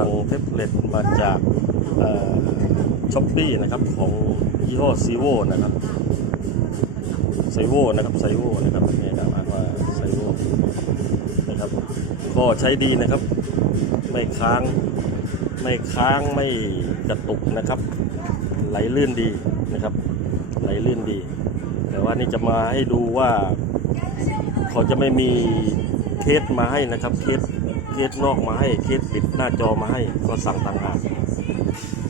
สั่งเทปเล็ตมาจากช้อปปี้นะครับของยี่ห้อซีโวนะครับไซโวนะครับไซโวนะครับเนี่ยนะอ่านว่าไซโวนะครับก็ใช้ดีนะครับ ไม่ค้าง ไม่ค้างไม่กระตุกนะครับ ไหลลื่นดีนะครับ ไหลลื่นดี แต่ว่านี่จะมาให้ดูว่า เขาจะไม่มีเคสมาให้นะครับเคส เคสนอกมาให้เคสปิดหน้าจอมาให้ก็สั่งต่างหาก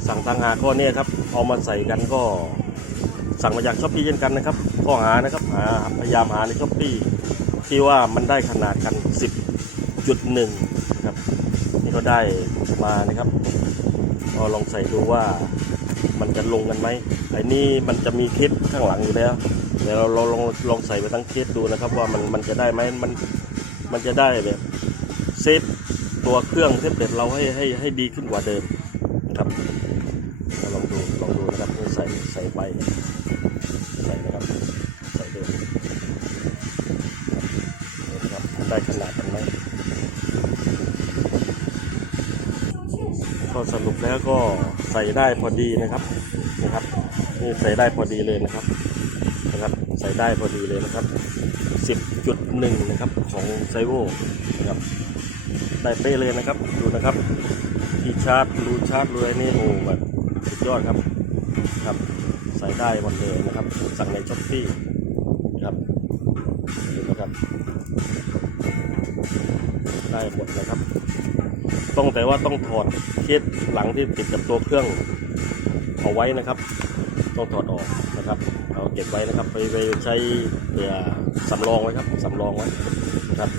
สั่งต่างหากก็เนี่ยครับเอามาใส่กันก็สั่งมาจากช้อปปี้เช่นกันนะครับก็หานะครับหาพยายามหาในช้อปปี้ที่ว่ามันได้ขนาดกัน 10.1นครับนี่ก็ได้มานะครับก็ลองใส่ดูว่ามันจะลงกันไหมไอ้นี่มันจะมีเคสข้างหลังอยู่แล้วเดี๋ยวเราเราลองลองใส่ไปทั้งเคสดูนะครับว่ามันมันจะได้ไหมมันมันจะได้แบบเซฟ ตัวเครื่องเทปเล็ตเราให้ให้ให้ดีขึ้นกว่าเดิมนะครับเราลองดูลองดูนะครับนี่ใส่ใส่ไปใส่นะครับใส่เดิมนี่นะครับได้ขนาดกันไหมก็สรุปแล้วก็ใส่ได้พอดีนะครับนะครับนี่ใส่ได้พอดีเลยนะครับ นะครับใส่ได้พอดีเลยนะครับ 10.1 นะครับของไซโวนะครับได้เป๊ะเลยนะครับดูนะครับที่ชาร์จรูชาร์จเลยนี่โอ้แบบสุดยอดครับครับ ใส่ได้หมดเลยนะครับ สั่งในช้อปปี้ครับดูนะครับ ได้หมดนะครับ ต้องแต่ว่าต้องถอดเคสหลังที่ติดกับตัวเครื่องเอาไว้นะครับ ต้องถอดออกนะครับ เอาเก็บไว้นะครับ ไปไปใช้เผื่อสำรองไว้ครับสำรองไว้นะครับ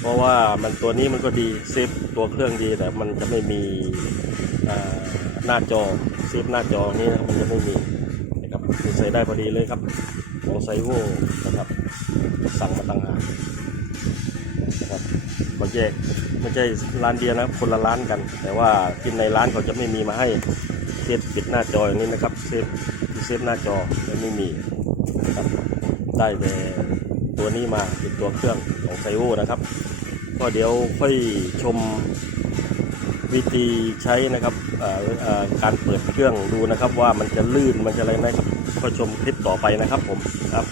เพราะว่ามันตัวนี้มันก็ดีเซฟตัวเครื่องดีแต่มันจะไม่มีหน้าจอเซฟหน้าจอนี้นะมันจะไม่มีนะครับคือใส่ได้พอดีเลยครับของไซโวนะครับ สั่งมาต่างหากนะครับมันแยกไม่ใช่ร้านเดียวนะคนละร้านกัน แต่ว่าที่ในร้านเขาจะไม่มีมาให้ ซฟปิดหน้าจออย่างนี้นะครับเซฟที่เซฟหน้าจอไม่มีนะครับได้แต่ตัวนี้มาเป็นตัวเครื่องของไซโอนะครับก็เดี๋ยวค่อยชมวิธีใช้นะครับการเปิดเครื่องดูนะครับว่ามันจะลื่นมันจะอะไรไหมครับก็ชมคลิปต่อไปนะครับผมครับ